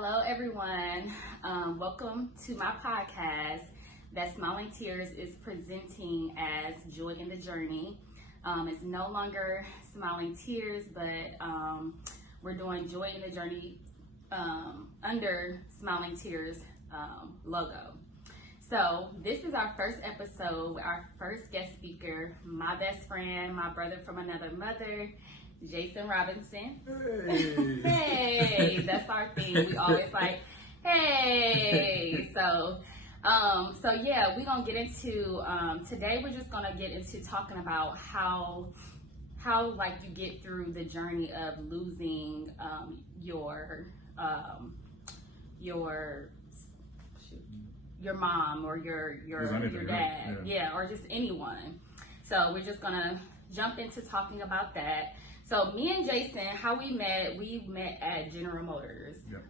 Hello, everyone. Welcome to my podcast that Smiling Tears is presenting as Joy in the Journey. It's no longer Smiling Tears, but we're doing Joy in the Journey under Smiling Tears logo. So this is our first episode with our first guest speaker, my best friend, my brother from another mother, Jason Robinson. Hey. Hey, that's our thing. We always like, hey. So yeah, we're gonna get into today. We're just gonna get into talking about how like you get through the journey of losing your mom or your dad, yeah, or just anyone. So we're just gonna jump into talking about that. So me and Jason, how we met at General Motors. Yep.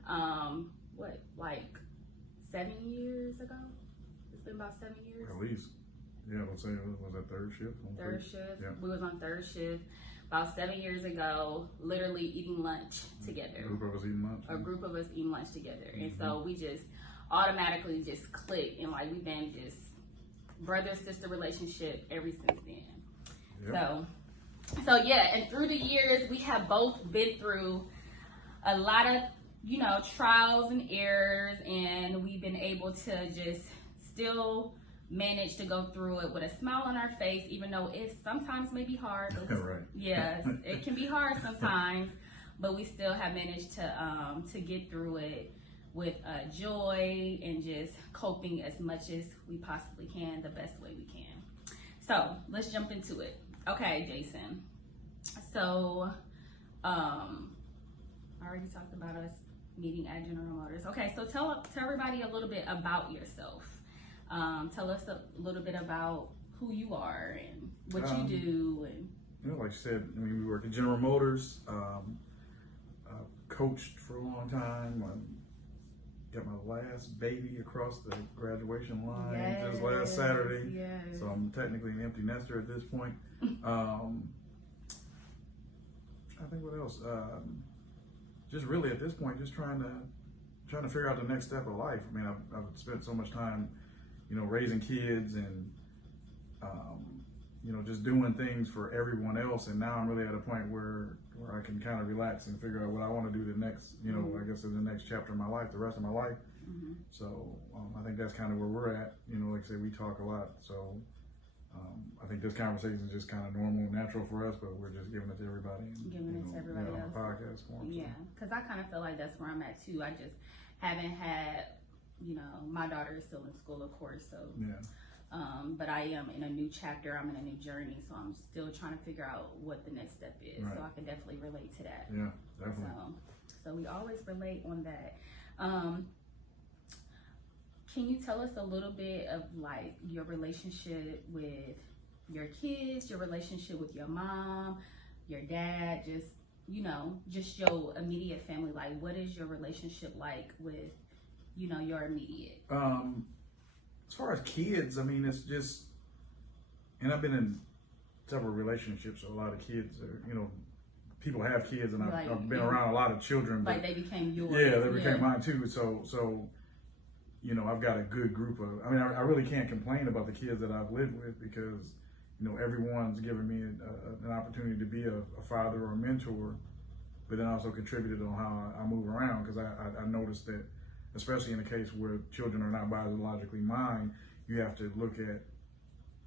What, like 7 years ago? It's been about 7 years. At least. Yeah, let's say, was that third shift? Third shift. Yeah. We was on third shift about 7 years ago, literally eating lunch together. A group of us eating lunch. A group of us eating lunch together. And Mm-hmm. so we just automatically just clicked, and like we've been just brother-sister relationship ever since then. Yep. So yeah, and through the years, we have both been through a lot of, trials and errors, and we've been able to just still manage to go through it with a smile on our face, even though it sometimes may be hard. Right. Yes, it can be hard sometimes, but we still have managed to get through it with joy and just coping as much as we possibly can, the best way we can. So let's jump into it. Okay, Jason. So, I already talked about us meeting at General Motors. Okay, so tell everybody a little bit about yourself. Tell us a little bit about who you are and what you do. And Like you said, we worked at General Motors. Coached for a long time. Got my last baby across the graduation line just last Saturday. Yes. So I'm technically an empty nester at this point. I think what else? Just really at this point, just trying to figure out the next step of life. I mean, I've spent so much time, raising kids and, just doing things for everyone else. And now I'm really at a point where I can kind of relax and figure out what I want to do the next, I guess in the next chapter of my life, the rest of my life. Mm-hmm. So I think that's kind of where we're at. Like I say, we talk a lot. So I think this conversation is just kind of normal and natural for us, but we're just giving it to everybody. On the podcast form. Yeah, because I kind of feel like that's where I'm at too. I just haven't had, my daughter is still in school, of course. So yeah. But I am in a new chapter. I'm in a new journey, so I'm still trying to figure out what the next step is. Right. So I can definitely relate to that. Yeah, definitely. So we always relate on that. Can you tell us a little bit of like your relationship with your kids, your relationship with your mom, your dad, just your immediate family? Like, what is your relationship like with, your immediate? As far as kids, I mean, it's just, and I've been in several relationships, so a lot of kids are, people have kids, and I've been around a lot of children. Like they became yours. Yeah, they became mine too. So, I've got a good group of, I mean, I really can't complain about the kids that I've lived with because, everyone's given me an opportunity to be a father or a mentor, but then also contributed on how I move around because I noticed that, especially in a case where children are not biologically mine, you have to look at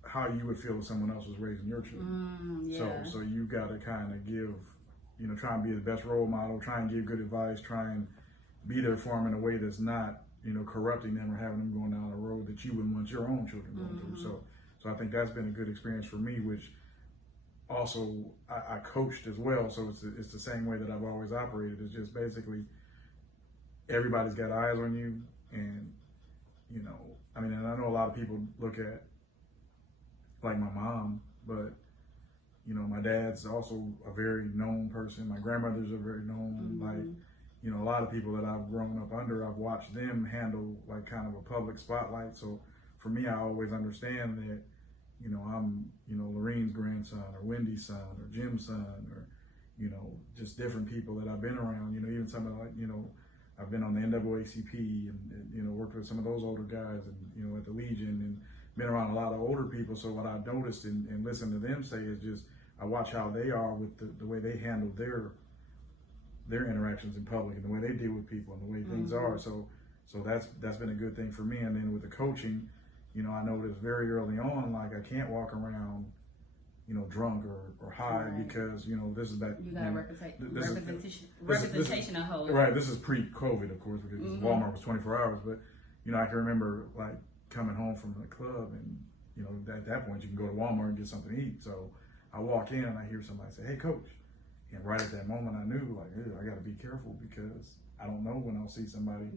how you would feel if someone else was raising your children. Yeah. So you got to kind of give, try and be the best role model, try and give good advice, try and be there for them in a way that's not, corrupting them or having them going down a road that you wouldn't want your own children going through. So I think that's been a good experience for me, which also I coached as well. So it's the same way that I've always operated. It's just basically everybody's got eyes on you, and and I know a lot of people look at like my mom, but my dad's also a very known person. My grandmother's a very known, like, a lot of people that I've grown up under, I've watched them handle like kind of a public spotlight. So for me, I always understand that, I'm, Lorene's grandson or Wendy's son or Jim's son or, just different people that I've been around, even some of like, I've been on the NAACP and worked with some of those older guys and, at the Legion and been around a lot of older people. So what I've noticed and listened to them say is just, I watch how they are with the way they handle their interactions in public and the way they deal with people and the way things are. So that's been a good thing for me. And then with the coaching, I noticed very early on, like I can't walk around, drunk or high because, this is that. You got representation of whole. Right. This is pre-COVID, of course, because Walmart was 24 hours. But, I can remember like coming home from the club and, at that point you can go to Walmart and get something to eat. So I walk in and I hear somebody say, "Hey, coach." And right at that moment I knew like, I got to be careful because I don't know when I'll see somebody,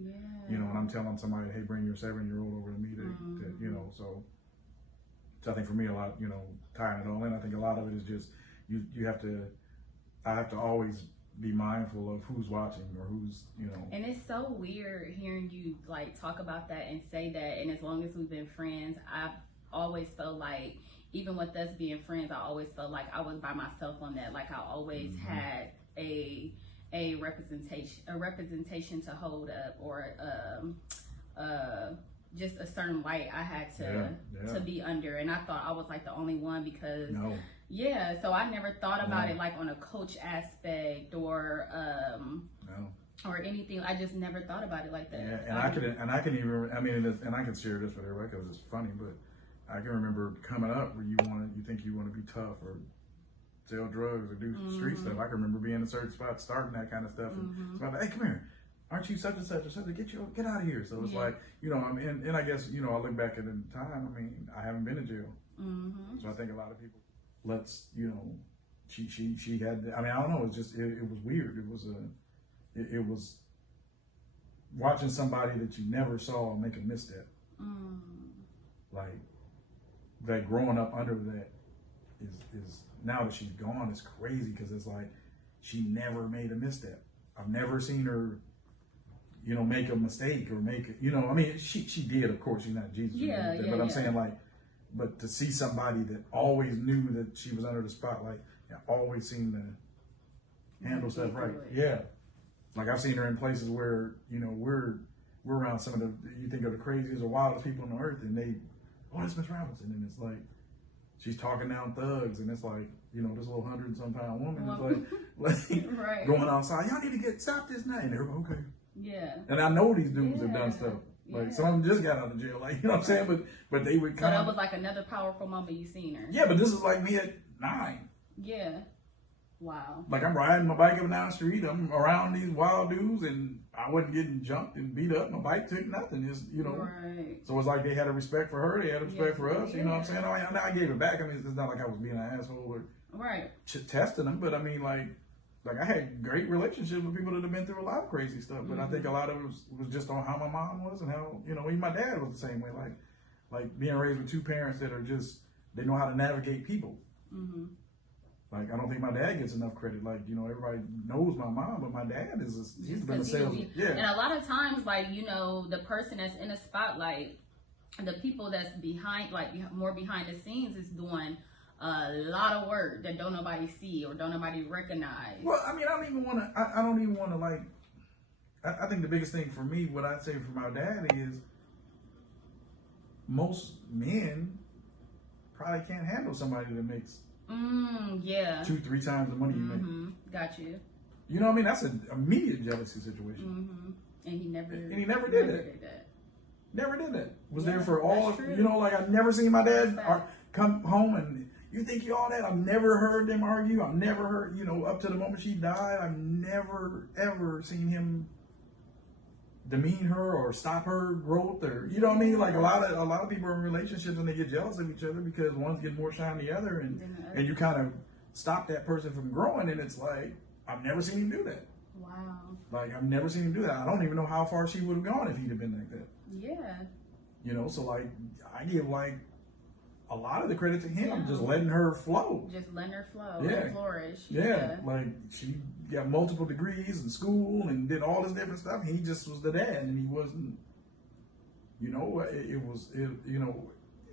and I'm telling somebody, "Hey, bring your 7-year-old over to me to so I think for me a lot, tying it all in, I think a lot of it is just, I have to always be mindful of who's watching or who's, And it's so weird hearing you like talk about that and say that. And as long as we've been friends, I've always felt like, even with us being friends, I always felt like I was by myself on that. Like I always had a representation to hold up, or just a certain light I had to be under. And I thought I was like the only one because so I never thought about it like on a coach aspect or or anything. I just never thought about it like that. And I can even, and I can share this with everybody because it's funny, but I can remember coming up where you think you want to be tough or sell drugs or do street stuff. I can remember being in a certain spot, starting that kind of stuff, and so I'm like, "Hey, come here. Aren't you such and such or such? Get out of here." So it's like, and I guess, I look back at the time, I haven't been to jail. So I think a lot of people, she had, I don't know, it's just, it was weird. It was watching somebody that you never saw make a misstep. Like, that growing up under that is now that she's gone, it's crazy because it's like, she never made a misstep. I've never seen her, make a mistake or make it, she did, of course, she's not Jesus. But I'm saying, like, but to see somebody that always knew that she was under the spotlight and always seemed to handle stuff right. Yeah. Like, I've seen her in places where, we're around some of you think of the craziest or wildest people on the earth, and that's Miss Robinson. And it's like, she's talking down thugs, and it's like, this little 100-some-pound woman is like going outside, "Y'all need to stop this now." And everybody, okay. Yeah. And I know these dudes have done stuff. Like, some of them just got out of jail. Like, you know what I'm saying? But they would So that was like another powerful moment you seen her. Yeah, but this is like me at 9. Yeah. Wow. Like, I'm riding my bike up and down the street. I'm around these wild dudes, and I wasn't getting jumped and beat up. My bike took nothing. It's, Right. So it's like they had a respect for her. They had a respect for us. You know what I'm saying? I gave it back. It's not like I was being an asshole or testing them. But like I had great relationships with people that have been through a lot of crazy stuff. But I think a lot of it was just on how my mom was and how, even my dad was the same way. Like being raised with 2 parents that are just, they know how to navigate people. Like, I don't think my dad gets enough credit. Like, everybody knows my mom, but my dad he's been a salesman. And a lot of times, like, the person that's in the spotlight, the people that's behind, like, more behind the scenes is doing a lot of work that don't nobody see or don't nobody recognize. Well, I don't even want to, like, I think the biggest thing for me, what I'd say for my dad is, most men probably can't handle somebody that makes 2-3 times the money you make. Got you. You know what I mean? That's an immediate jealousy situation. And he never did that. Never did that. Was there for all, like, I've never seen my dad come home and, "You think you all that?" I've never heard them argue. I've never heard, up to the moment she died, I've never, ever seen him demean her or stop her growth, or, you know what I mean? Like, a lot of people are in relationships and they get jealous of each other because one's getting more shine than the other, and you kind of stop that person from growing, and it's like, I've never seen him do that. Wow. Like, I've never seen him do that. I don't even know how far she would have gone if he'd have been like that. Yeah. So, like, I give, like, a lot of the credit to him, just letting her flow. Just letting her flow and flourish. Yeah, like, she got multiple degrees in school and did all this different stuff. He just was the dad, and he wasn't,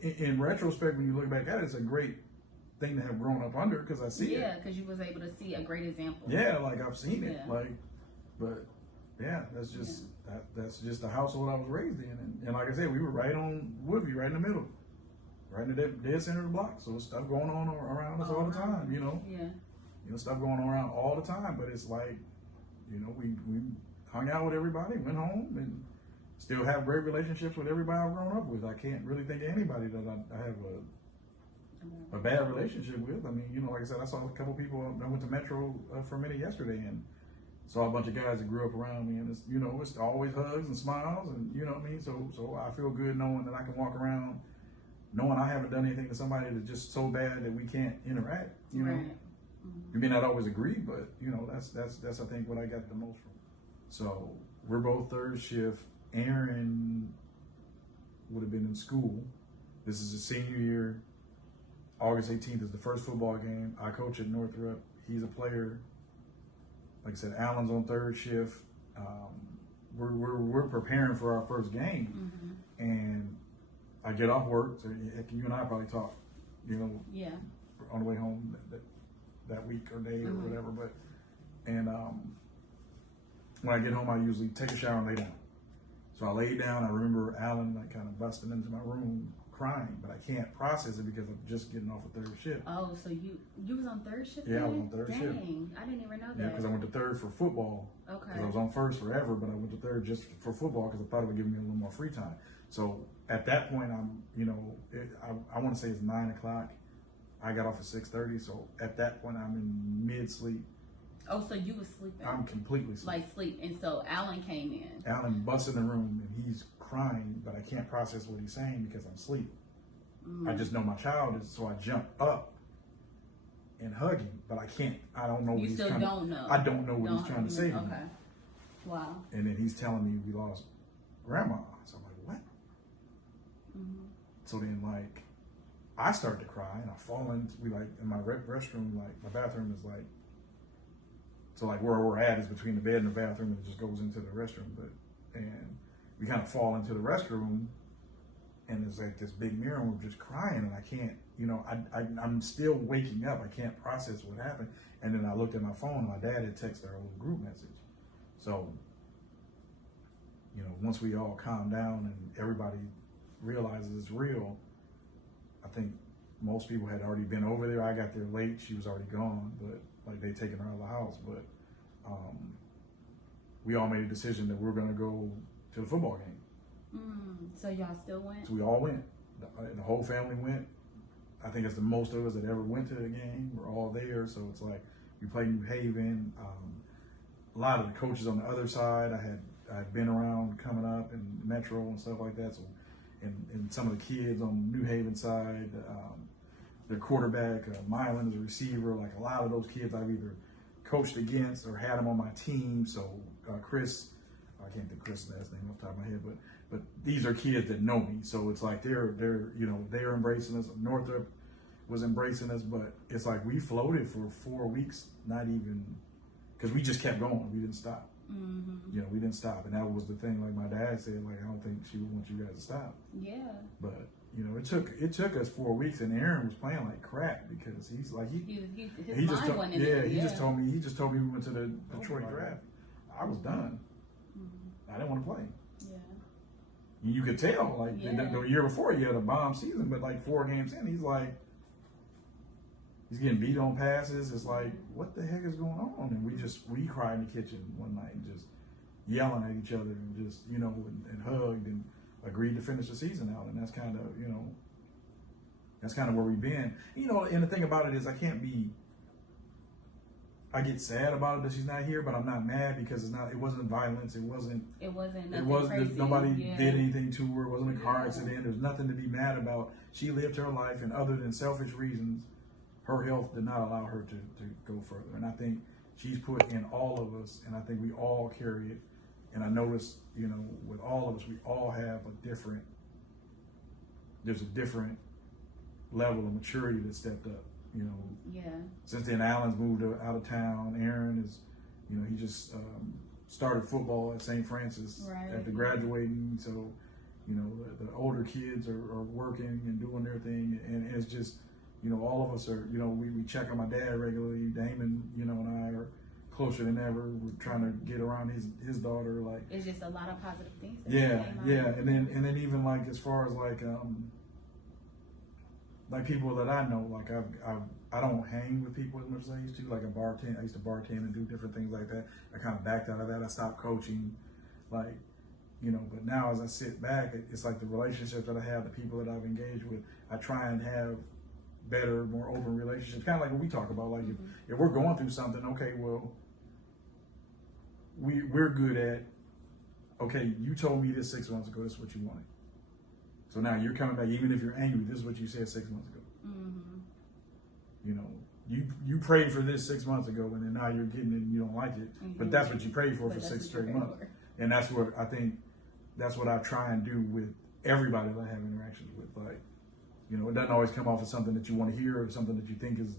in retrospect, when you look back at it, it's a great thing to have grown up under, because I see it. Yeah, because you was able to see a great example. Yeah, like, I've seen it. Like, but Yeah, that's just that's just the household I was raised in, and like I said, we were right on Woodview, right in the middle, right in the dead center of the block. So stuff going on around us all the time, you know. Yeah. You know, stuff going on around all the time, but it's like, you know, we hung out with everybody, went home, and still have great relationships with everybody I've grown up with. I can't really think of anybody that I have a bad relationship with. I mean, you know, like I said, I saw a couple people. I went to Metro for a minute yesterday and saw a bunch of guys that grew up around me, and it's, you know, it's always hugs and smiles, and you know what I mean. So I feel good knowing that I can walk around, knowing I haven't done anything to somebody that's just so bad that we can't interact. You know, we may not always agree, but you know, that's I think what I got the most from. So we're both third shift. Aaron would have been in school. This is his senior year. August 18th is the first football game. I coach at Northrop. He's a player. Like I said, Alan's on third shift. We're preparing for our first game, and I get off work. So you and I probably talk, you know, on the way home that week or day or whatever. But when I get home, I usually take a shower and lay down. So I laid down. I remember Alan like kind of busting into my room crying, but I can't process it because I'm just getting off a third shift. Oh, so you was on third shift? Yeah, I was on third shift. Dang, I didn't even know that. Yeah, because I went to third for football. Okay. Because I was on first forever, but I went to third just for football because I thought it would give me a little more free time. So at that point, I'm, you know, I want to say it's 9 o'clock. I got off at 6:30. So at that point, I'm in mid sleep. Oh, so you was sleeping? I'm completely sleeping. Like sleep. And so Alan came in. Alan busts in the room and he's crying, but I can't process what he's saying because I'm asleep. I just know my child is, so I jump up and hug him, but I can't. I don't know what he's trying to. You still don't know. I don't know what he's trying to say to me. Okay. Wow. And then he's telling me we lost grandma. So I'm like, what? So then, like, I start to cry and I fall into, in my restroom, like, my bathroom is like, so like where we're at is between the bed and the bathroom, and it just goes into the restroom. And we kind of fall into the restroom, and there's like this big mirror, and we're just crying, and I can't, you know, I'm still waking up. I can't process what happened. And then I looked at my phone, my dad had texted our little group message. So, you know, once we all calm down and everybody realizes it's real, I think most people had already been over there. I got there late. She was already gone, but like they taken her out of the house. But we all made a decision that we're going to go to the football game. So y'all still went? So we all went. The whole family went. I think it's the most of us that ever went to the game. We're all there. So it's like we played New Haven. A lot of the coaches on the other side, I had been around coming up in Metro and stuff like that. So, and some of the kids on New Haven side, their quarterback, Mylan is a receiver. Like a lot of those kids I've either coached against or had them on my team. So Chris, I can't think of Chris' last name off the top of my head, but these are kids that know me. So it's like they're you know, they're embracing us. Northrop was embracing us, but it's like we floated for 4 weeks, not even, because we just kept going. We didn't stop. You know, we didn't stop, and that was the thing. Like my dad said, like I don't think she would want you guys to stop. Yeah. But you know, it took us 4 weeks, and Aaron was playing like crap because he's like he just told me he told me we went to the Detroit draft. I was done. I didn't want to play. Yeah. You could tell, like the year before he had a bomb season, but like 4 games in, he's getting beat on passes. It's like, what the heck is going on? And we cried in the kitchen one night and just yelling at each other and just, you know, and hugged and agreed to finish the season out. And that's kind of, you know, that's kind of where we've been. You know, and the thing about it is I get sad about it that she's not here, but I'm not mad because it wasn't violence. Nobody did anything to her. It wasn't a car accident. There's nothing to be mad about. She lived her life, and other than selfish reasons, her health did not allow her to go further. And I think she's put in all of us, and I think we all carry it. And I noticed, you know, with all of us, we all have there's a different level of maturity that stepped up, you know. Yeah. Since then, Alan's moved out of town. Aaron is, you know, he just started football at St. Francis after graduating. So, you know, the older kids are working and doing their thing. And it's just, you know, all of us are, you know, we check on my dad regularly. Damon, you know, and I are closer than ever. We're trying to get around his daughter. Like, it's just a lot of positive things. That yeah, came out. yeah, and then even like as far as like people that I know, like I don't hang with people as much as I used to. Like I used to bartend and do different things like that. I kind of backed out of that. I stopped coaching, like, you know. But now as I sit back, it's like the relationships that I have, the people that I've engaged with, I try and have better, more open relationships. Kind of like what we talk about. Like if we're going through something, okay, well, we're good at, okay, you told me this 6 months ago. This is what you wanted. So now you're coming back, even if you're angry. This is what you said 6 months ago. Mm-hmm. You know, you prayed for this 6 months ago, and then now you're getting it and you don't like it. Mm-hmm. But that's what you prayed for 6 straight months. And that's what I think. That's what I try and do with everybody that I have interactions with. Like, you know, it doesn't always come off as something that you want to hear or something that you think is,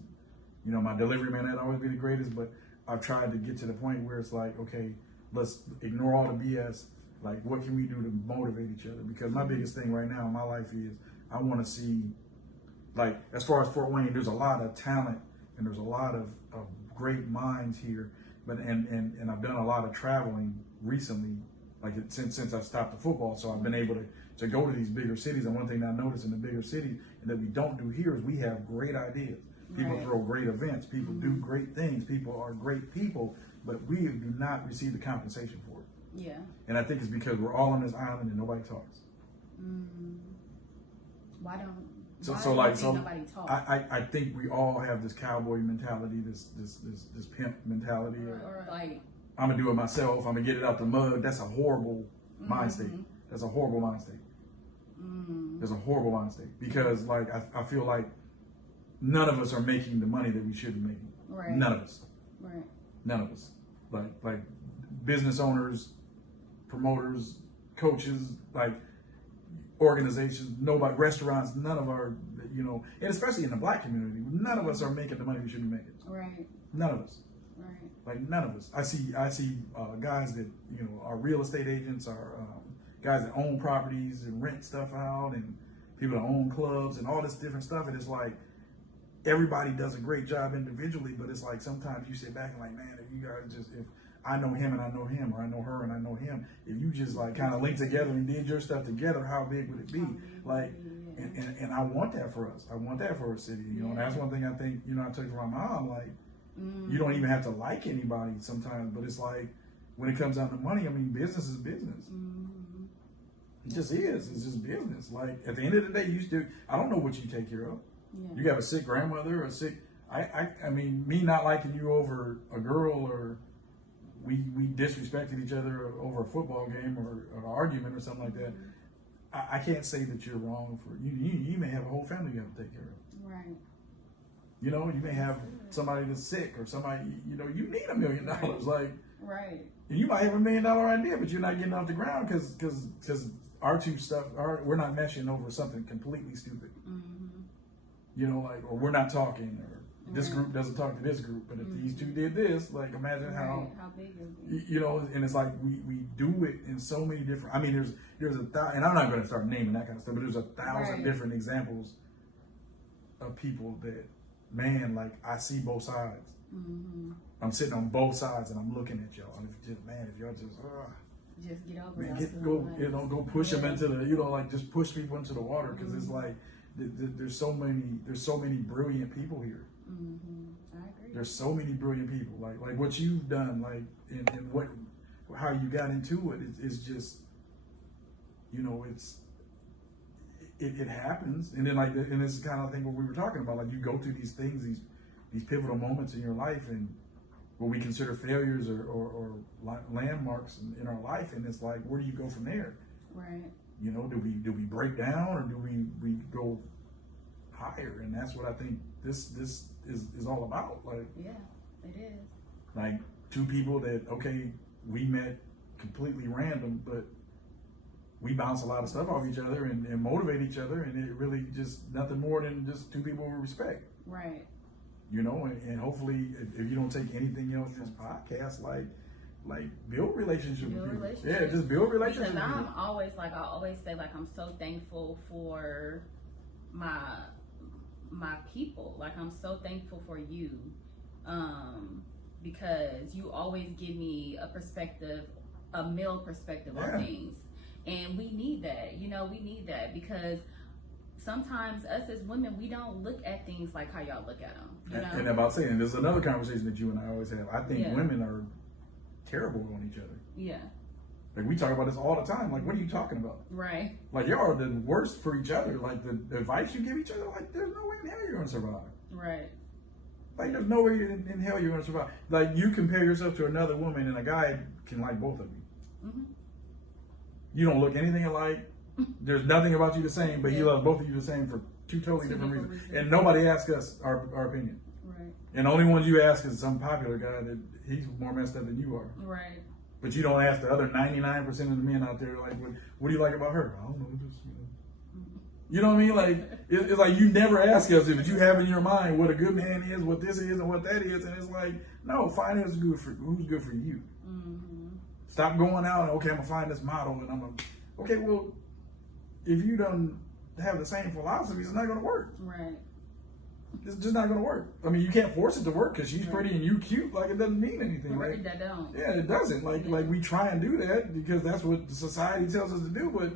you know, my delivery may not always be the greatest, but I've tried to get to the point where it's like, okay, let's ignore all the BS. Like, what can we do to motivate each other? Because my biggest thing right now in my life is I want to see, like, as far as Fort Wayne, there's a lot of talent and there's a lot of great minds here. But and I've done a lot of traveling recently, like since I've stopped the football. So I've been able to go to these bigger cities. And one thing that I noticed in the bigger cities and that we don't do here is we have great ideas. People throw great events. People do great things. People are great people, but we do not receive the compensation for it. Yeah. And I think it's because we're all on this island and nobody talks. Why don't nobody talk? I think we all have this cowboy mentality, this pimp mentality. Or like, I'm gonna do it myself. I'm gonna get it out the mud. That's a horrible mind state. That's a horrible mind state. That's a horrible mind state because, like, I feel like none of us are making the money that we should be making. Right. None of us. Right. None of us. Like business owners, promoters, coaches, like organizations, nobody, restaurants, none of our, you know, and especially in the black community, none of us are making the money we should be making. Right. None of us. Right. Like none of us. I see guys that, you know, are real estate agents, are guys that own properties and rent stuff out, and people that own clubs and all this different stuff. And it's like everybody does a great job individually, but it's like sometimes you sit back and like, man, if you guys just, if I know him and I know him, or I know her and I know him, if you just like kind of link together and did your stuff together, how big would it be? Like, and I want that for us. I want that for our city, you know. And that's one thing I think, you know, I took from my mom, like, you don't even have to like anybody sometimes, but it's like when it comes down to money, I mean, business is business. It just is. It's just business. Like at the end of the day, I don't know what you take care of. You have a sick grandmother, I mean, me not liking you over a girl, or we disrespected each other over a football game or an argument or something like that. I can't say that you're wrong for you may have a whole family you have to take care of. Right. You know, you may have somebody that's sick, or somebody, you know, you need $1 million. Like, right. And you might have $1 million idea, but you're not getting off the ground because our two stuff, we're not meshing over something completely stupid. You know, like, or we're not talking, or this group doesn't talk to this group. But if these two did this, like, imagine how big is it? You know, and it's like we do it in so many different. I mean, there's a thousand, and I'm not going to start naming that kind of stuff, but there's 1,000 different examples of people that, man, like, I see both sides. I'm sitting on both sides and I'm looking at y'all. And if y'all just get over it. Go push them into the, you know, like, just push people into the water, because it's like there's so many brilliant people here. I agree. There's so many brilliant people, like what you've done, like, and how you got into it is just, you know, it happens. And then, like, and this is kind of thing what we were talking about, like, you go through these things, these pivotal moments in your life, and what we consider failures or landmarks in our life, and it's like, where do you go from there? Right. You know, do we break down, or do we go higher? And that's what I think this is all about. Like, yeah, it is. Like, two people that, okay, we met completely random, but we bounce a lot of stuff off each other and motivate each other, and it really just nothing more than just two people with respect. Right. You know, and hopefully, if you don't take anything else from this podcast, like build relationships with people. Yeah, just build relationships. Because I always say, like, I'm so thankful for my people. Like, I'm so thankful for you. because you always give me a perspective, a male perspective on things. And we need that, you know, we need that because sometimes us as women, we don't look at things like how y'all look at them. You know? And about saying, there's another conversation that you and I always have. I think women are terrible on each other. Yeah. Like, we talk about this all the time. Like, what are you talking about? Right. Like, y'all are the worst for each other. Like, the advice you give each other, like, there's no way in hell you're going to survive. Right. Like, there's no way in hell you're going to survive. Like, you compare yourself to another woman, and a guy can like both of you. Mm-hmm. You don't look anything alike. There's nothing about you the same, but he loves both of you the same for two totally different reasons. And nobody asks us our opinion. Right. And the only ones you ask is some popular guy that he's more messed up than you are. Right. But you don't ask the other 99% of the men out there, like, what do you like about her? I don't know, just, you know. You know what I mean? Like, it's like you never ask us if you have in your mind what a good man is, what this is, and what that is. And it's like, no, find who's good for you. Mm-hmm. Stop going out and, okay, I'm going to find this model. And I'm going to, okay, well, if you don't have the same philosophy, it's not going to work. Right. It's just not going to work. I mean, you can't force it to work because she's pretty and you cute. Like, it doesn't mean anything. Right, like, that don't. Yeah, it doesn't. Like we try and do that because that's what the society tells us to do. But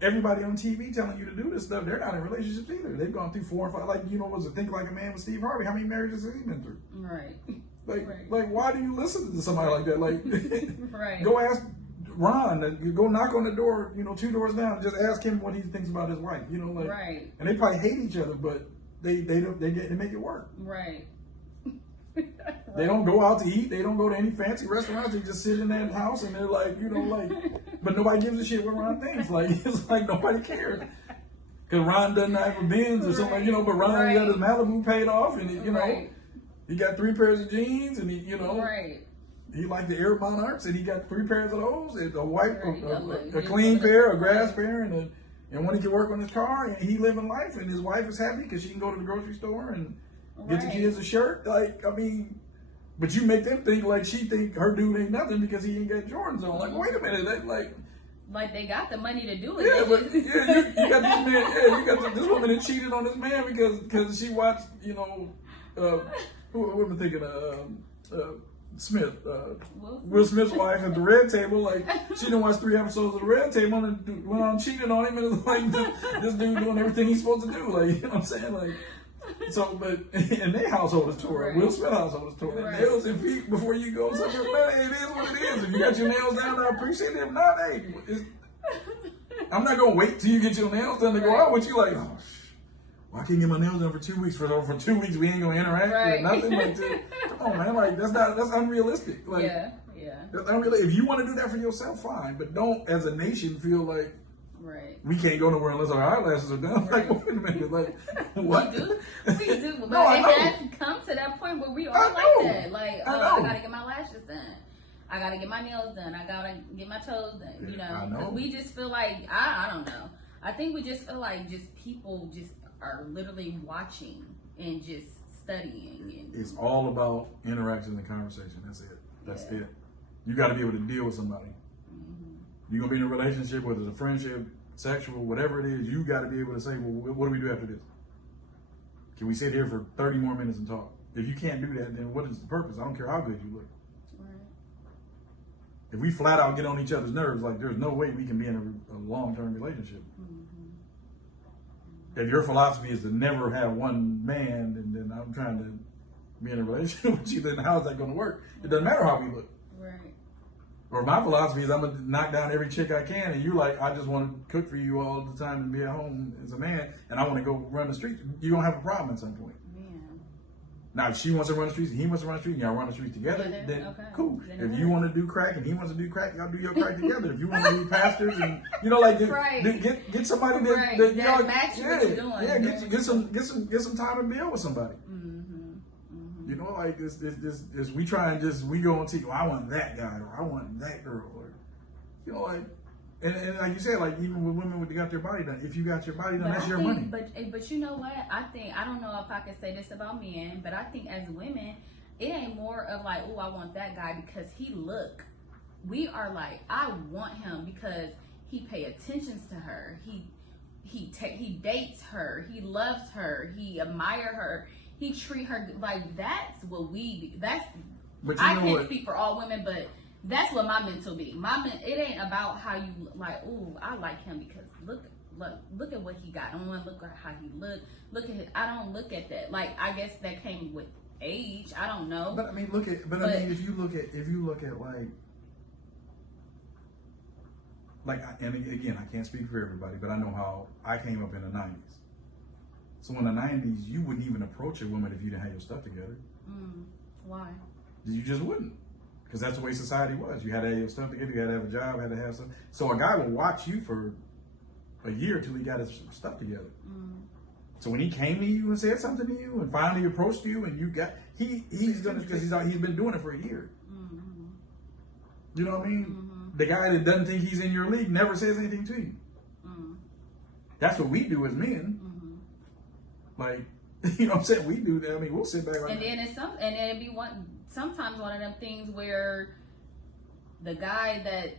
everybody on TV telling you to do this stuff, they're not in relationships either. They've gone through 4 and 5. Like, you know, was it Think Like a Man with Steve Harvey? How many marriages has he been through? Right. Like, why do you listen to somebody like that? Like, right. Go ask Ron. Go knock on the door. You know, 2 doors down. Just ask him what he thinks about his wife. You know, like, right. And they probably hate each other, but they make it work. Right. They don't go out to eat. They don't go to any fancy restaurants. They just sit in that house and they're like, you know, like, but nobody gives a shit what Ron thinks. Like, it's like nobody cares. Because Ron doesn't have a Benz or something, you know, but Ron got his Malibu paid off and, you know, he got 3 pairs of jeans and he, you know, he liked the Air Monarchs and he got 3 pairs of those, and a white, a clean pair, a grass pair, and when he can work on his car, and he living life, and his wife is happy because she can go to the grocery store and get the kids a shirt. Like, I mean, but you make them think like she think her dude ain't nothing because he ain't got Jordans on. Like, wait a minute, that like they got the money to do it. Yeah, but you got this man. Yeah, you got this woman that cheated on this man because she watched, you know, who am I thinking of? Smith, Will Smith's wife at the Red Table. Like, she didn't watch 3 episodes of the Red Table and went on cheating on him, and it's like this dude doing everything he's supposed to do. Like, you know what I'm saying? Like, so, but in their household is torn. Will Smith's household is torn. Nails and feet before you go somewhere. Man, it is what it is. If you got your nails down, I appreciate it. If not, hey, I'm not gonna wait till you get your nails done to go out with you. Like, oh, well, I can't get my nails done for 2 weeks. For 2 weeks, we ain't gonna interact or nothing. Like, come on, man. Like, that's unrealistic. Like, that's unrealistic. If you want to do that for yourself, fine. But don't, as a nation, feel like we can't go nowhere unless our eyelashes are done. Like, wait a minute. Like, what? We do. But no, it has come to that point where we are like that. Like, I gotta get my lashes done. I gotta get my nails done. I gotta get my toes done. You know, because we just feel like I don't know. I think we just feel like just people just are literally watching and just studying. And it's all about interaction and conversation. That's it. That's it. You got to be able to deal with somebody. Mm-hmm. You're gonna be in a relationship, whether it's a friendship, sexual, whatever it is. You got to be able to say, well, what do we do after this? Can we sit here for 30 more minutes and talk? If you can't do that, then what is the purpose? I don't care how good you look. If we flat out get on each other's nerves, like, there's no way we can be in a long-term relationship. Mm-hmm. If your philosophy is to never have one man, and then I'm trying to be in a relationship with you, then how's that going to work? It doesn't matter how we look. Right. Or my philosophy is I'm going to knock down every chick I can, and you like, I just want to cook for you all the time and be at home as a man, and I want to go run the streets. You're going to have a problem at some point. Now, if she wants to run the streets and he wants to run the streets and y'all run the streets together, then cool. Then if you want to do crack and he wants to do crack, y'all do your crack together. If you want to be pastors and, you know, like, get somebody that y'all, match what you're doing. Get some time to build with somebody. Mm-hmm. You know, like this we try and just, we go and see, oh, I want that guy or I want that girl, or, you know, like, and like you said, like, even with women who got their body done, if you got your body done, that's your money. But you know what? I don't know if I can say this about men, but I think as women, it ain't more of like, oh, I want that guy because he look. We are like, I want him because he pay attention to her. He dates her. He loves her. He admire her. He treat her like that's what we. That's But you I know can't what? speak for all women, but that's what my mental be. It ain't about how you like. Ooh, I like him because look at what he got. I don't want to look at how he look at his. I don't look at that. Like, I guess that came with age. I don't know. But I mean, I mean, if you look at and again, I can't speak for everybody, but I know how I came up in the 90s. So in the 90s, you wouldn't even approach a woman if you didn't have your stuff together. Why? You just wouldn't. Because that's the way society was. You had to have your stuff together, you had to have a job, had to have stuff. So a guy will watch you for a year till he got his stuff together. So when he came to you and said something to you and finally approached you and you got, he's gonna, because he's been doing it for a year. You know what I mean? The guy that doesn't think he's in your league never says anything to you. That's what we do as men. Like, you know what I'm saying? We do that. I mean, we'll sit back like and then it'd be sometimes one of them things where the guy that's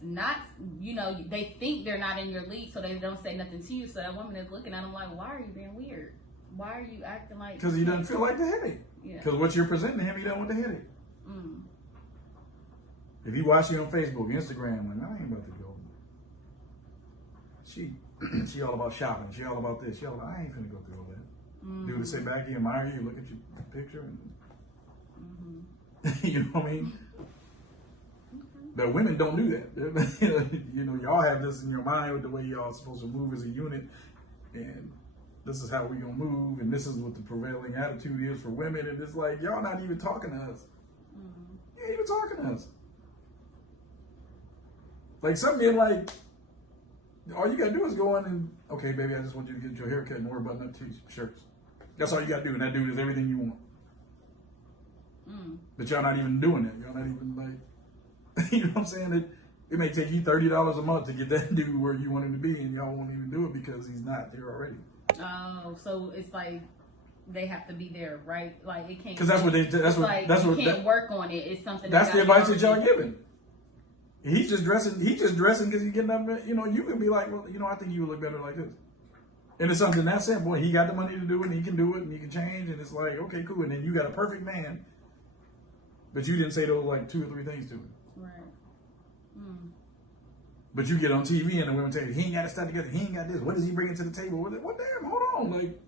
not, you know, they think they're not in your league, so they don't say nothing to you. So that woman is looking at them like, why are you being weird? Why are you acting like? Because he doesn't feel like the headache. Yeah. Because what you're presenting to him, he doesn't want the headache. If he watch you on Facebook, Instagram, like, I ain't about to go. She all about shopping. She all about this. I ain't finna go through all that. Dude, to sit back here, admire you, look at your picture, and you know what I mean. But women don't do that. You know, y'all have this in your mind with the way y'all supposed to move as a unit, and this is how we gonna move, and this is what the prevailing attitude is for women, and it's like y'all not even talking to us. You ain't even talking to us. Like some men, like all you gotta do is go in and, okay, baby, I just want you to get your haircut and wear button-up t-shirts. That's all you gotta do, and that dude is everything you want. But y'all not even doing that. Y'all not even like, you know what I'm saying? It may take you $30 a month to get that dude where you want him to be, and y'all won't even do it because he's not there already. Oh, so it's like they have to be there, right? Like it can't. Because that's what you can't work on it. It's something. That's the advice that y'all giving. He's just dressing because he's getting up. You know, you can be like, well, you know, I think you would look better like this. And it's something that's simple. He got the money to do it, and he can do it, and he can change. And it's like, okay, cool. And then you got a perfect man, but you didn't say those like 2 or 3 things to him. Right. But you get on TV and the women tell you, he ain't got his stuff together. He ain't got this. What is he bringing to the table? What damn? Hold on. Like,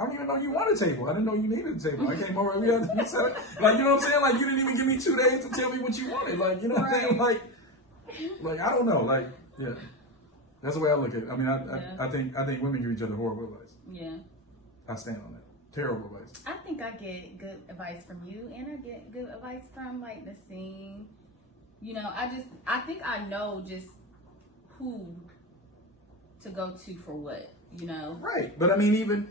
I don't even know you want a table. I didn't know you needed a table. I came over and we had like, you know what I'm saying? Like, you didn't even give me 2 days to tell me what you wanted. Like, you know what I'm saying? Like, I don't know. Like, yeah. That's the way I look at it. I mean, I think women give each other horrible advice. Yeah. I stand on that. Terrible advice. I think I get good advice from you, and I get good advice from like the scene. You know, I think I know just who to go to for what. You know. Right, but I mean, you know,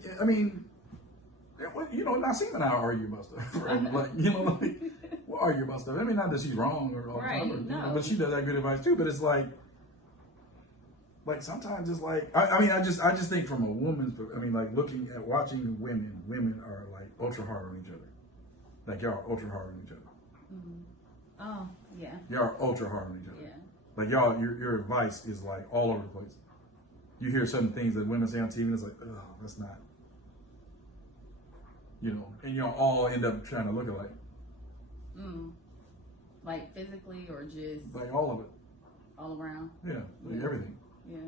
Naseem and I argue about stuff. Right? Like, you know, like we'll argue about stuff. I mean, not that she's wrong or all the time, you know, but she does have good advice too. But it's like sometimes it's like I just think from a woman's, I mean, like watching women are like ultra hard on each other. Like y'all are ultra hard on each other. Oh yeah. Y'all are ultra hard on each other. Yeah. Like y'all, your advice is like all over the place. You hear certain things that women say on TV, and it's like, oh, that's not, you know, and y'all all end up trying to look alike. Like physically or just like all of it. All around. Yeah, like everything. Yeah.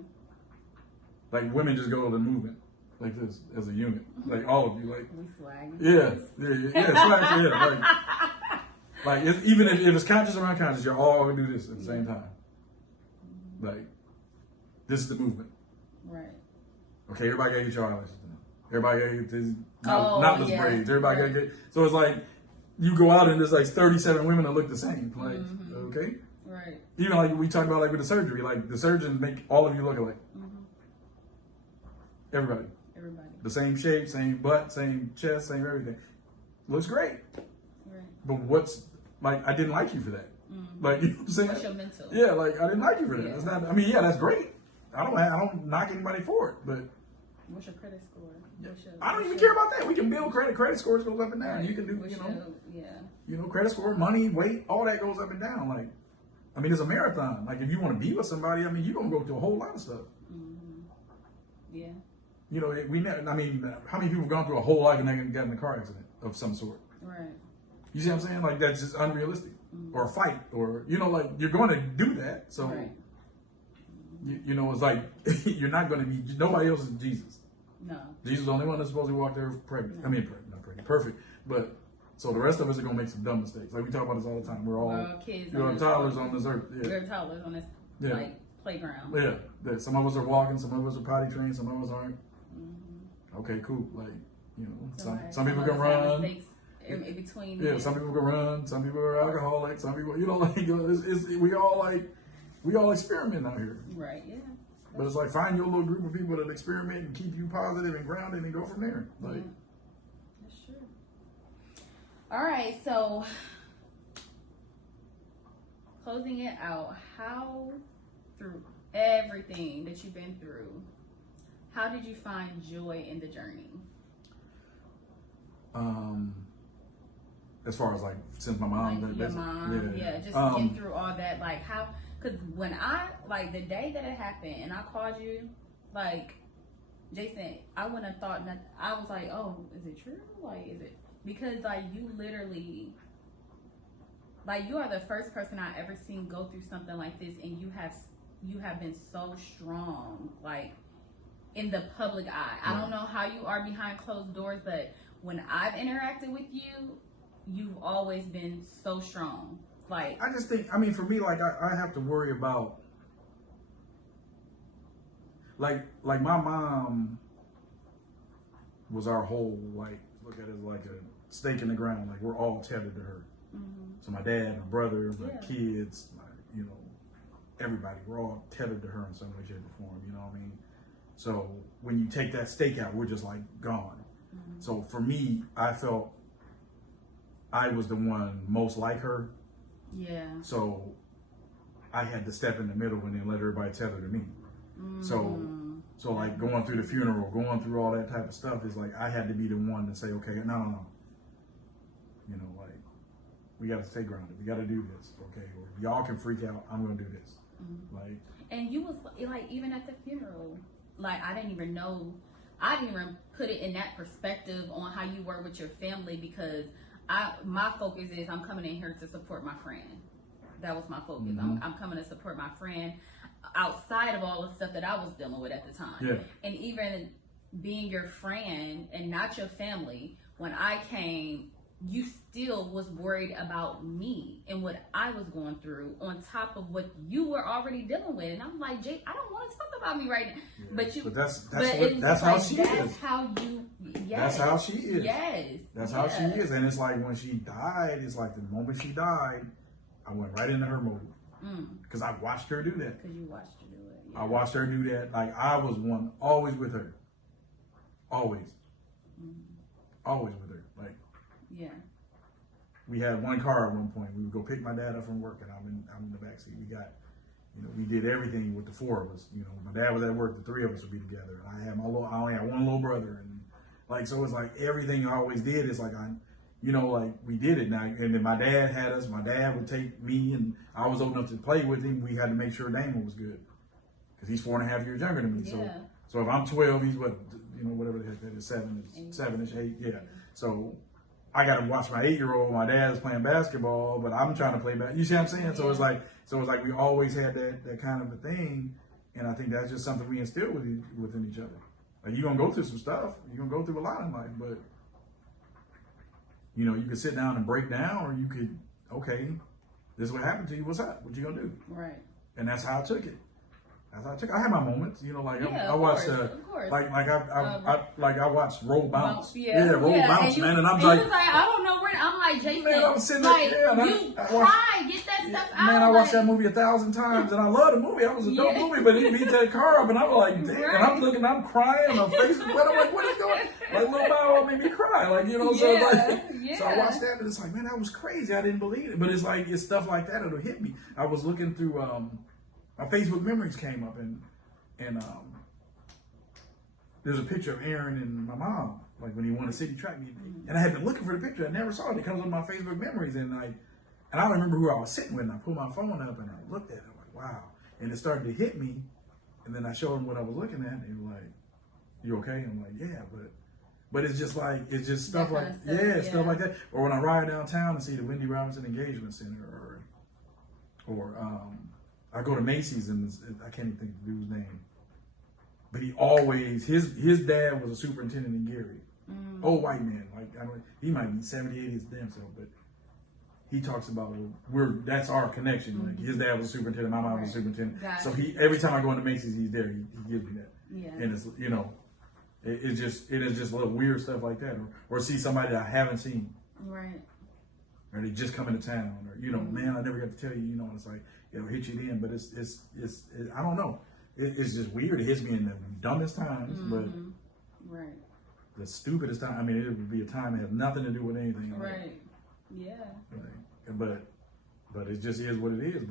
Like women just go to the movement like this as a unit. Like all of you, like we swag. Yeah, swag, yeah. Like even if it's conscious or unconscious, you're all gonna do this at the same time. Like this is the movement. Right. Okay, everybody gotta get your eyelashes done. Everybody gotta get this knotless braids. Everybody gotta get. So it's like you go out and there's like 37 women that look the same. Like okay. Right. Even like we talk about like with the surgery, like the surgeons make all of you look alike. Everybody. The same shape, same butt, same chest, same everything. Looks great. Right. But what's like I didn't like you for that. Like you know what I'm saying? What's your mental? Yeah, like I didn't like you for that. That's not. I mean, yeah, that's great. I don't knock anybody for it, but what's your credit score? I don't even care about that. We can build credit. Credit scores goes up and down. Right. You can do, you know, credit score, money, weight, all that goes up and down. Like, I mean, it's a marathon. Like, if you want to be with somebody, I mean, you're gonna go through a whole lot of stuff. Yeah. You know, I mean, how many people have gone through a whole life and they got in a car accident of some sort? Right. You see what I'm saying? Like that's just unrealistic. Or fight, or like you're going to do that. So Right. it's like you're not going to be. Nobody else is Jesus. No. Jesus is the only one that's supposed to walk there pregnant. I mean, not pregnant, perfect. But so the rest of us are going to make some dumb mistakes. Like we talk about this all the time. We're all kids. toddlers on this earth. Yeah. We're toddlers on this like playground. Yeah. Some of us are walking. Some of us are potty trained. Some of us aren't. Okay, cool. Like some people can run. In between. Yeah, some people can run. Some people are alcoholic. Some people, we all experiment out here. Right. Yeah. But it's like find your little group of people that experiment and keep you positive and grounded and go from there. Like that's true. All right, so closing it out, how through everything that you've been through, how did you find joy in the journey? As far as like since my mom, just getting through all that, like how, because when I, like the day that it happened and I called you, like Jason, I wouldn't have thought nothing. I was like, oh, is it true? Like, is it, because like you literally, like you are the first person I ever seen go through something like this, and you have been so strong, like in the public eye. I don't know how you are behind closed doors, but when I've interacted with you, you've always been so strong. Like I just think, I mean, for me, like I have to worry about, like my mom was our whole, like, look at it as like a stake in the ground. Like we're all tethered to her. So my dad, my brother, my kids, everybody, we're all tethered to her in some way, shape, or form. You know what I mean? So when you take that stake out, we're just like gone. So for me, I felt I was the one most like her. Yeah. So I had to step in the middle and then let everybody tether to me. So like going through the funeral, going through all that type of stuff is like I had to be the one to say, okay, no. Like we got to stay grounded. We got to do this, okay? Or y'all can freak out. I'm gonna do this. Like. And you was like even at the funeral, like I didn't even put it in that perspective on how you were with your family, because my focus is I'm coming in here to support my friend. That was my focus. I'm coming to support my friend outside of all the stuff that I was dealing with at the time. Yeah. And even being your friend and not your family, when I came, you still was worried about me and what I was going through on top of what you were already dealing with. And I'm like, Jake, I don't want to talk about me right now. Yeah. But that's how she is. That's how you. Yes. That's how she is. Yes. That's how she is. And it's like when she died, it's like the moment she died, I went right into her mode. Because I watched her do that. Because you watched her do it. Yeah. I watched her do that. Like I was always with her. Always. Always with her. Like. Yeah. We had one car at one point. We would go pick my dad up from work, and I'm in the backseat. We got, we did everything with the four of us. My dad was at work. The three of us would be together. I only had one little brother, and like so it's like everything I always did is like like we did it now. And then my dad had us. My dad would take me, and I was old enough to play with him. We had to make sure Damon was good because he's 4.5 years younger than me. Yeah. So if I'm 12, he's what whatever the heck that is, 7-ish, 8. Yeah. So I got to watch my 8-year-old. My dad's playing basketball, but I'm trying to play basketball. You see what I'm saying? So it's like we always had that kind of a thing, and I think that's just something we instill within each other. Like you're gonna go through some stuff. You're gonna go through a lot in life, but you could sit down and break down, or you could, okay, this is what happened to you. What's up? What you gonna do? Right. And that's how I took it. I had my moments, I watched, I watched Roll Bounce. Roll Bounce, man. And I'm like, I don't know where, I'm like, Jason, man, I'm sitting there, you cry, get that stuff out. Man, I watched that movie 1,000 times, and I love the movie. It was a dope movie, but he beat that car up, and I'm like, damn, and I'm looking, I'm crying, my face is wet. I'm like, what is going on? Like, Lil Bow Wow made me cry, so I watched that, and it's like, man, that was crazy. I didn't believe it, but it's like, it's stuff like that that'll hit me. I was looking through, my Facebook memories came up, and there's a picture of Aaron and my mom, like when he won a city track meet. And I had been looking for the picture. I never saw it. It comes on my Facebook memories, and I don't remember who I was sitting with. And I pulled my phone up and I looked at it. I'm like, wow. And it started to hit me. And then I showed him what I was looking at, and he was like, "You okay?" I'm like, "Yeah, but But it's just like, it's just stuff That like, kind of stuff, stuff like that. Or when I ride downtown and see the Wendy Robinson Engagement Center, or I go to Macy's and I can't even think of the dude's name. But he always, his dad was a superintendent in Gary. Old white man, like, I don't, he might be 70, 80 his damn self, but he talks about, that's our connection. Like, his dad was a superintendent, my mom was a superintendent. Gotcha. So every time I go into Macy's, he's there. He gives me that. Yeah. And it's, you know, it is just little weird stuff like that, or see somebody that I haven't seen, Right. or they just come into town, or you know, man, I never got to tell you, you know, and it's like it'll hit you then, but it's I don't know, it's just weird. It hits me in the dumbest times, but Right. the stupidest time. I mean, it would be a time that has nothing to do with anything. Right. Yeah. Like, but it just is what it is.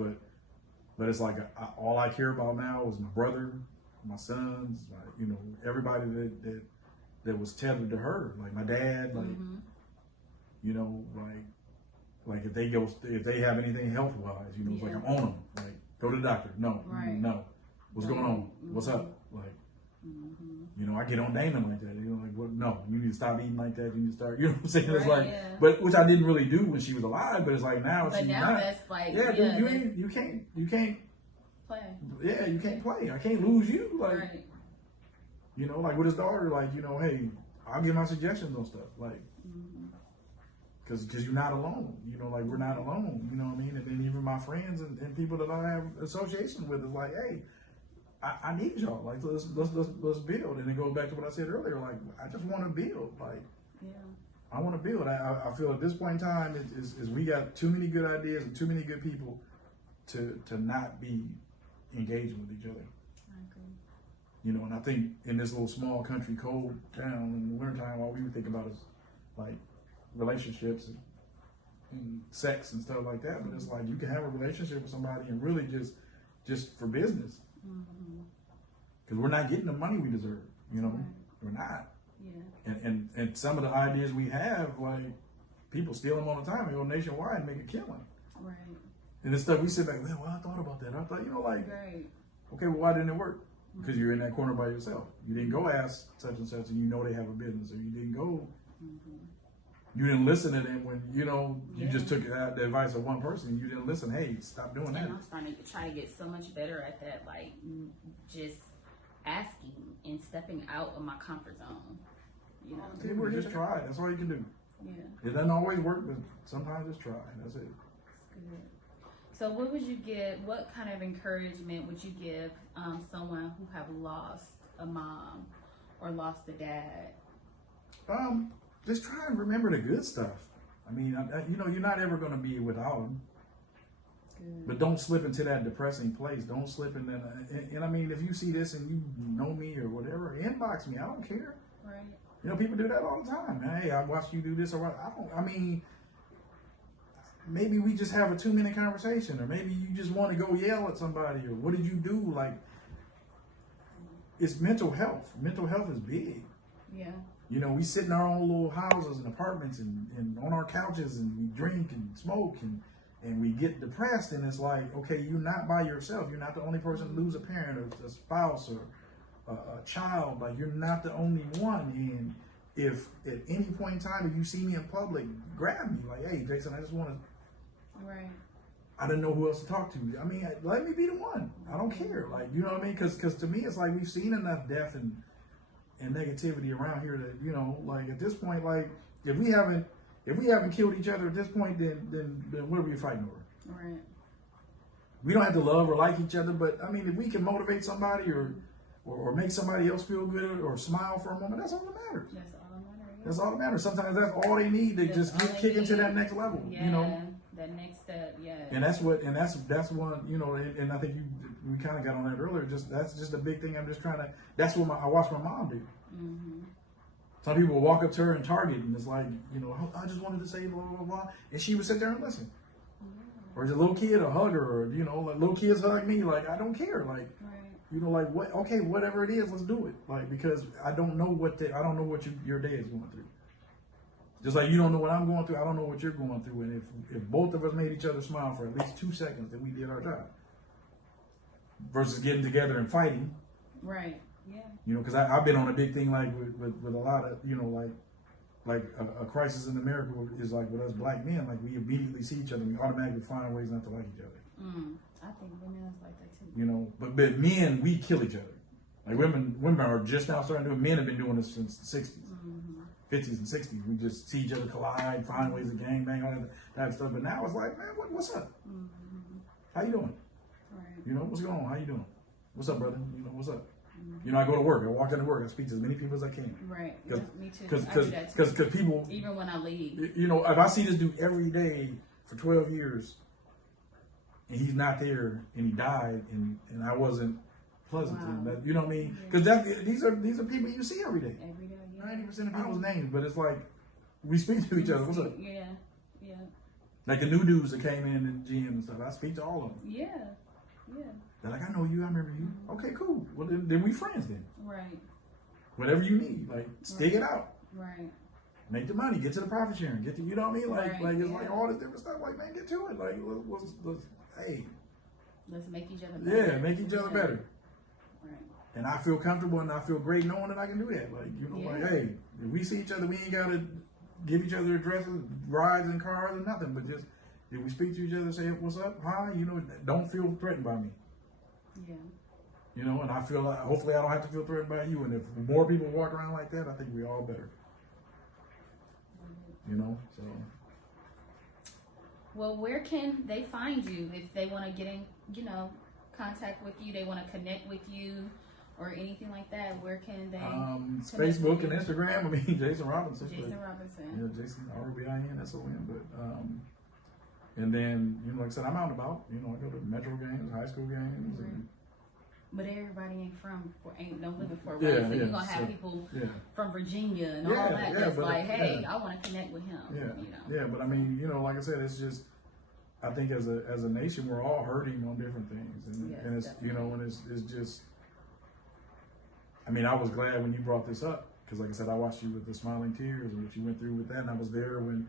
But it's like all I care about now is my brother, my sons, you know, everybody that was tethered to her, like my dad, like you know, like if they have anything health wise, you know, it's like I'm on them. Like, go to the doctor. No, no. What's going on? What's up? Like, you know, I get on Damon like that. You know, like, what? No, you need to stop eating like that. You need to start. You know what I'm saying? It's like, but which I didn't really do when she was alive. But it's like now But she's now not. that's like, dude, you can't. play. Yeah, you can't play. I can't lose you. Like, Right. you know, like with his daughter, like, you know, hey, I'll give my suggestions on stuff, like, because you're not alone. You know, like, we're not alone. You know what I mean? And then even my friends and people that I have association with is like, hey, I need y'all. Like, let's build. And it goes back to what I said earlier. Like, I just want to build. Like, I want to build. I feel at this point in time is we got too many good ideas and too many good people to not be engaging with each other. I agree. You know, and I think in this little small country, cold town in the wintertime, all we would think about is like relationships and sex and stuff like that. But it's like you can have a relationship with somebody and really just for business. Because we're not getting the money we deserve. You know, we're not. Yeah. And some of the ideas we have, like, people steal them all the time. They go nationwide and make a killing. Right. And this stuff we sit back, well, I thought about that. I thought, you know, like, Right. okay, well, why didn't it work? Because you're in that corner by yourself. You didn't go ask such and such, and you know they have a business, or you didn't go. You didn't listen to them when, you know, you just took the advice of one person. You didn't listen. Hey, stop doing that. And I'm starting to try to get so much better at that, like just asking and stepping out of my comfort zone. You know. Just try. That's all you can do. Yeah. It doesn't always work, but sometimes just try. That's it. Good. So what would you give, what kind of encouragement would you give someone who have lost a mom or lost a dad? Just try and remember the good stuff. I mean, you know, you're not ever going to be without them. Good. But don't slip into that depressing place. Don't slip in that. And I mean, if you see this and you know me or whatever, inbox me. I don't care. Right. You know, people do that all the time. Man, hey, I watched you do this or what. I mean, maybe we just have a 2-minute conversation, or maybe you just want to go yell at somebody, or what did you do? Like, it's mental health. Mental health is big. Yeah. You know, we sit in our own little houses and apartments and on our couches, and we drink and smoke and we get depressed, and it's like, okay, you're not by yourself. You're not the only person to lose a parent or a spouse or a child. Like, you're not the only one. And if at any point in time, if you see me in public, grab me. Like, hey, Jason, I just want to. Right. I didn't know who else to talk to. I mean, let me be the one. I don't care. Like, you know what I mean? Because to me, it's like we've seen enough death and negativity around here that, you know, like at this point, like if we haven't killed each other at this point, then what are we fighting over? Right. We don't have to love or like each other, but I mean, if we can motivate somebody or make somebody else feel good or smile for a moment, that's all that matters. That's all that matters. That's all that matters. Sometimes that's all they need to just get kick into that next level. Yeah. You know. That next step. Yeah. And that's one, you know, and I think we kind of got on that earlier. That's just a big thing. I'm just trying to. That's what I watched my mom do. Some people will walk up to her in Target and it's like, you know, I just wanted to say blah blah blah, and she would sit there and listen. Or the little kid will hug her, or you know, like little kids hug me. Like, I don't care. Like, you know, like what? Okay, whatever it is, let's do it. Like, because I don't know what your day is going through. Just like you don't know what I'm going through, I don't know what you're going through. And if both of us made each other smile for at least 2 seconds, then we did our job. Versus getting together and fighting. Right. Yeah. You know, because I've been on a big thing like with a lot of, you know, like a crisis in America is like with us black men, like we immediately see each other and we automatically find ways not to like each other. I think women is like that too. You know, but men, we kill each other. Like women are just now starting to do it. Men have been doing this since the 60s, 50s and 60s. We just see each other collide, find ways to gangbang, all that type of stuff. But now it's like, man, what's up? How you doing? Right. You know, what's going on? How you doing? What's up, brother? You know, what's up? You know, I go to work. I walk into work. I speak to as many people as I can. Right. Yeah, me too. I do that too. Because people, even when I leave. you know, if I see this dude every day for 12 years and he's not there and he died and I wasn't pleasant to him, that, you know what I mean? Because these are people you see every day. Every day. 90% of people's names, but it's like we speak to each other. What's up? Yeah. Like the new dudes that came in the gym and stuff. I speak to all of them. Yeah. They're like, I know you. I remember you. Okay, cool. Well, then we friends then. Right. Whatever you need, like stick it out. Right. Make the money. Get to the profit sharing. Get to, you know what I mean? Like, Right, it's like all this different stuff. Like, man, get to it. Like, hey. Let's make each other better. Yeah, make each other better. Right. And I feel comfortable and I feel great knowing that I can do that. Like, you know, like, hey, if we see each other, we ain't got to give each other addresses, rides in cars or nothing, but just if we speak to each other, say, what's up, hi, you know, don't feel threatened by me. Yeah. You know, and I feel like, hopefully I don't have to feel threatened by you. And if more people walk around like that, I think we all better. You know, so. Well, where can they find you if they want to get in, you know, contact with you, they want to connect with you or anything like that? Where can they? It's Facebook and Instagram. I mean, Jason Robinson. Jason Robinson. Yeah, Jason, ROBINSON. But, and then, you know, like I said, I'm out and about. You know, I go to Metro games, high school games. And, but everybody ain't no living for yeah, right. So yeah, you're gonna have people from Virginia and all that. That's like, hey, I want to connect with him. Yeah, you know? yeah. But I mean, you know, like I said, it's just, I think as a nation, we're all hurting on different things, and it's definitely. You know, and it's just. I mean, I was glad when you brought this up because, like I said, I watched you with the smiling tears and what you went through with that, and I was there when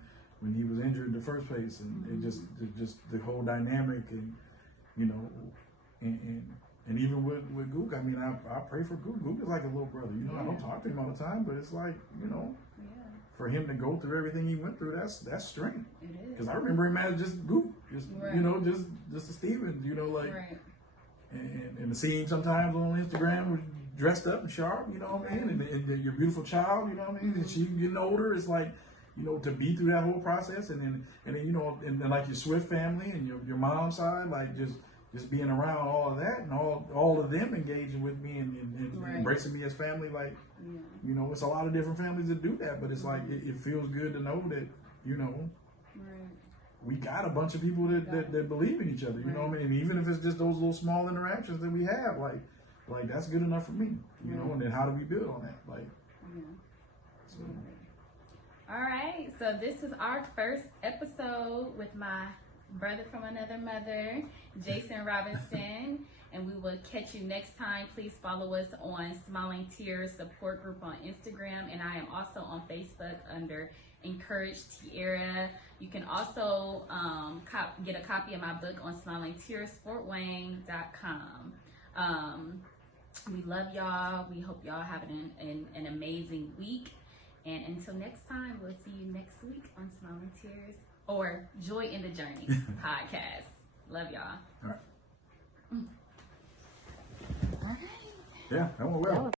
he was injured in the first place, and it just the whole dynamic, and you know, and even with Gook, I mean, I pray for Gook. Gook is like a little brother. You know, I don't talk to him all the time, but it's like, you know, for him to go through everything he went through, that's strength. It is. Because I remember him as just Gook, you know, just a Steven, you know, like, and to see him sometimes on Instagram dressed up and sharp, you know what I mean, and your beautiful child, you know what I mean, and she getting older, it's like, you know, to be through that whole process, and then you know, and then like your Swift family and your mom's side, like just being around all of that and all of them engaging with me and embracing me as family, like, you know, it's a lot of different families that do that, but it's like, it feels good to know that, you know, we got a bunch of people that believe in each other, you know what I mean, and even if it's just those little small interactions that we have, like that's good enough for me, you know, and then how do we build on that, like, so. All right, so this was our first episode with my brother from another mother, Jason Robinson, and we will catch you next time. Please follow us on Smiling Tears Support Group on Instagram, and I am also on Facebook under Encourage Tierra. You can also get a copy of my book on SmilingTearsFortWayne.com. We love y'all. We hope y'all have an amazing week. And until next time, we'll see you next week on Smiling Tears or Joy in the Journey podcast. Love y'all. All right. All right. Yeah, that went well.